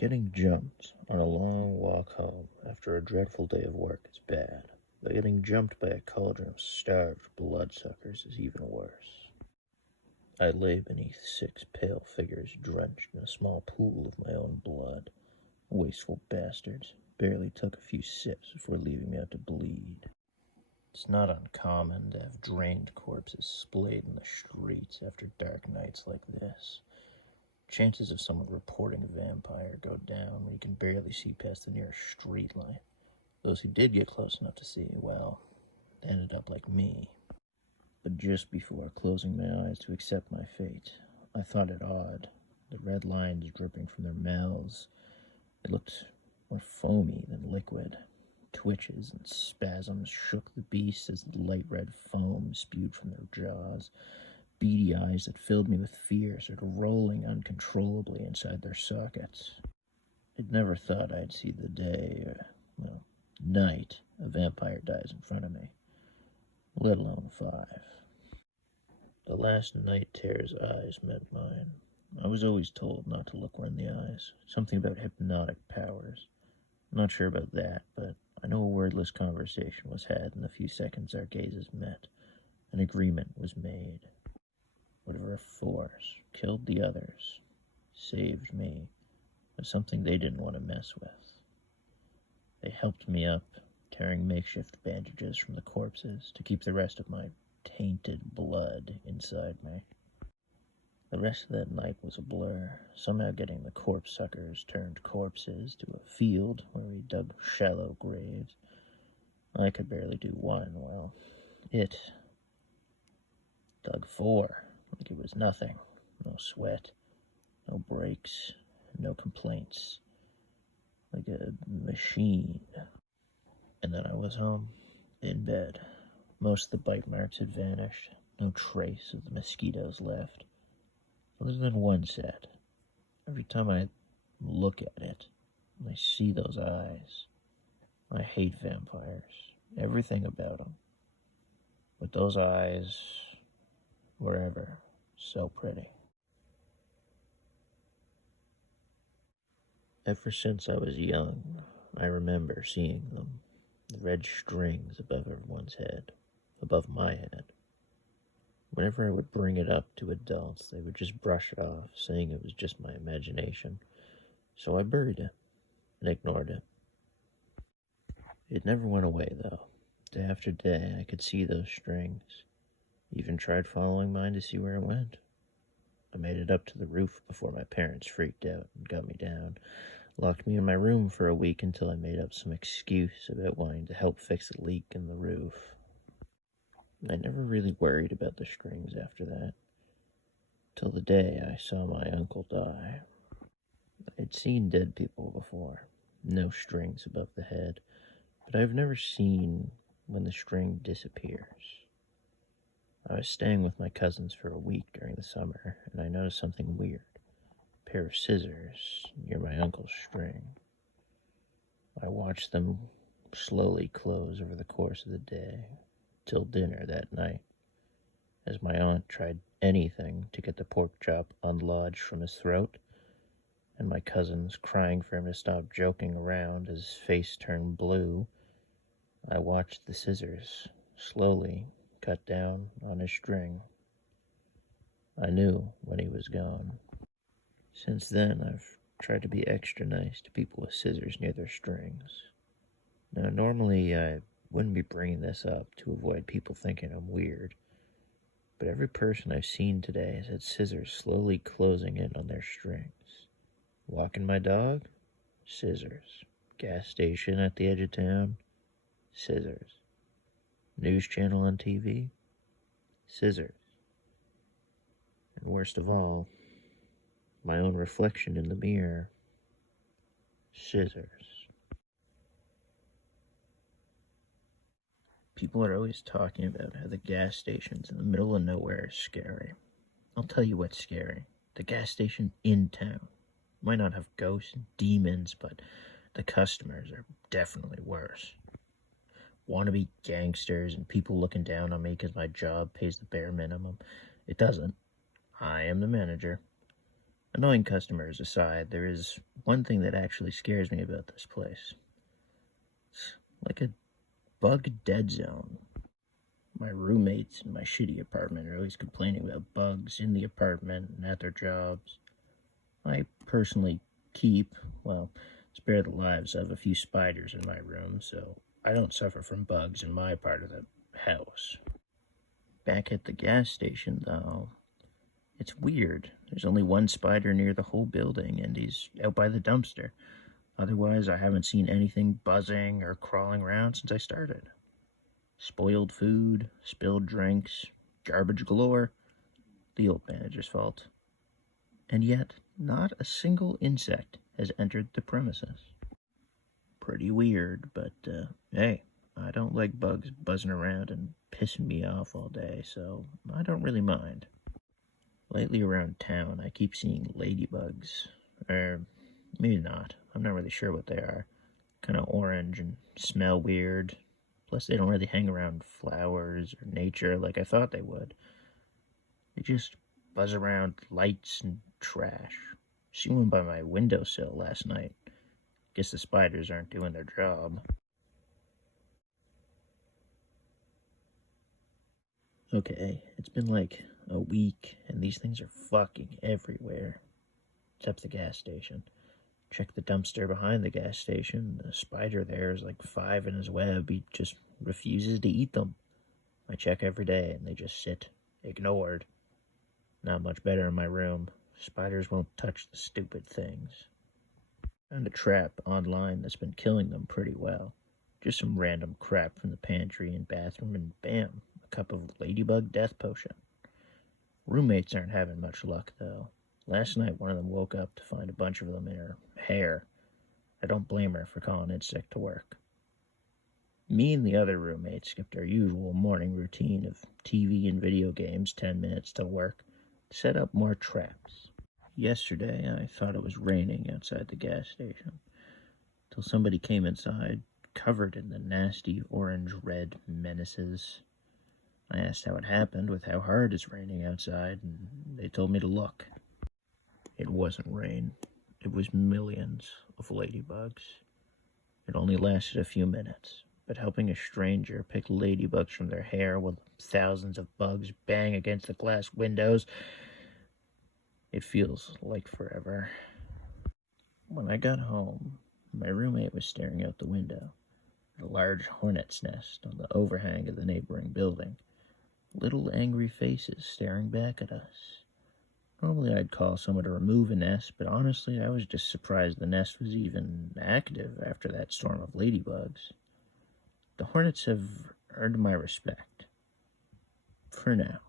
Getting jumped on a long walk home after a dreadful day of work is bad, but getting jumped by a cauldron of starved bloodsuckers is even worse. I lay beneath 6 pale figures drenched in a small pool of my own blood. Wasteful bastards barely took a few sips before leaving me out to bleed. It's not uncommon to have drained corpses splayed in the streets after dark nights like this. Chances of someone reporting a vampire go down when you can barely see past the nearest street light. Those who did get close enough to see, well, ended up like me. But just before closing my eyes to accept my fate, I thought it odd. The red lines dripping from their mouths. It looked more foamy than liquid. Twitches and spasms shook the beasts as the light red foam spewed from their jaws. Beady eyes that filled me with fear started rolling uncontrollably inside their sockets. I'd never thought I'd see the day, or, night, a vampire dies in front of me, let alone 5. The last night terror's eyes met mine. I was always told not to look her in the eyes, something about hypnotic powers. I'm not sure about that, but I know a wordless conversation was had in the few seconds our gazes met. An agreement was made. Whatever force killed the others, saved me, was something they didn't want to mess with. They helped me up, tearing makeshift bandages from the corpses to keep the rest of my tainted blood inside me. The rest of that night was a blur, somehow getting the corpse suckers turned corpses to a field where we dug shallow graves. I could barely do one, while it dug 4, like it was nothing. No sweat, no breaks, no complaints. Like a machine. And then I was home, in bed. Most of the bite marks had vanished, no trace of the mosquitoes left. Other than one set. Every time I look at it, I see those eyes. I hate vampires, everything about them. But those eyes were ever so pretty. Ever since I was young, I remember seeing them, the red strings above everyone's head, above my head. Whenever I would bring it up to adults, they would just brush it off, saying it was just my imagination. So I buried it and ignored it. It never went away, though. Day after day, I could see those strings. Even tried following mine to see where it went. I made it up to the roof before my parents freaked out and got me down. Locked me in my room for a week until I made up some excuse about wanting to help fix a leak in the roof. I never really worried about the strings after that, till the day I saw my uncle die. I'd seen dead people before, no strings above the head, but I've never seen when the string disappears. I was staying with my cousins for a week during the summer, and I noticed something weird. A pair of scissors near my uncle's string. I watched them slowly close over the course of the day, till dinner that night, as my aunt tried anything to get the pork chop unlodged from his throat, and my cousins crying for him to stop joking around as his face turned blue. I watched the scissors slowly cut down on his string. I knew when he was gone. Since then, I've tried to be extra nice to people with scissors near their strings. Now, normally I wouldn't be bringing this up to avoid people thinking I'm weird, but every person I've seen today has had scissors slowly closing in on their strings. Walking my dog? Scissors. Gas station at the edge of town? Scissors. News channel on TV? Scissors. And worst of all, my own reflection in the mirror? Scissors. People are always talking about how the gas stations in the middle of nowhere are scary. I'll tell you what's scary. The gas station in town. Might not have ghosts and demons, but the customers are definitely worse. Wannabe gangsters and people looking down on me because my job pays the bare minimum. It doesn't. I am the manager. Annoying customers aside, there is one thing that actually scares me about this place. It's like a bug dead zone. My roommates in my shitty apartment are always complaining about bugs in the apartment and at their jobs. I personally spare the lives of a few spiders in my room, so I don't suffer from bugs in my part of the house. Back at the gas station, though, it's weird. There's only one spider near the whole building, and he's out by the dumpster. Otherwise, I haven't seen anything buzzing or crawling around since I started. Spoiled food, spilled drinks, garbage galore. The old manager's fault. And yet, not a single insect has entered the premises. Pretty weird, but hey, I don't like bugs buzzing around and pissing me off all day, so I don't really mind. Lately around town, I keep seeing ladybugs. Or maybe not. I'm not really sure what they are. Kind of orange and smell weird. Plus, they don't really hang around flowers or nature like I thought they would. They just buzz around lights and trash. See one by my windowsill last night. Guess the spiders aren't doing their job. Okay, it's been like a week, and these things are fucking everywhere. Except the gas station. Check the dumpster behind the gas station. The spider there is like 5 in his web. He just refuses to eat them. I check every day, and they just sit, ignored. Not much better in my room. Spiders won't touch the stupid things. Found a trap online that's been killing them pretty well. Just some random crap from the pantry and bathroom, and bam, a cup of ladybug death potion. Roommates aren't having much luck, though. Last night, one of them woke up to find a bunch of them in her hair. I don't blame her for calling in sick to work. Me and the other roommate skipped our usual morning routine of TV and video games, 10 minutes till work, to set up more traps. Yesterday, I thought it was raining outside the gas station, till somebody came inside, covered in the nasty orange-red menaces. I asked how it happened with how hard it's raining outside, and they told me to look. It wasn't rain. It was millions of ladybugs. It only lasted a few minutes, but helping a stranger pick ladybugs from their hair while thousands of bugs bang against the glass windows, it feels like forever. When I got home, my roommate was staring out the window at a large hornet's nest on the overhang of the neighboring building. Little angry faces staring back at us. Normally I'd call someone to remove a nest, but honestly I was just surprised the nest was even active after that storm of ladybugs. The hornets have earned my respect. For now.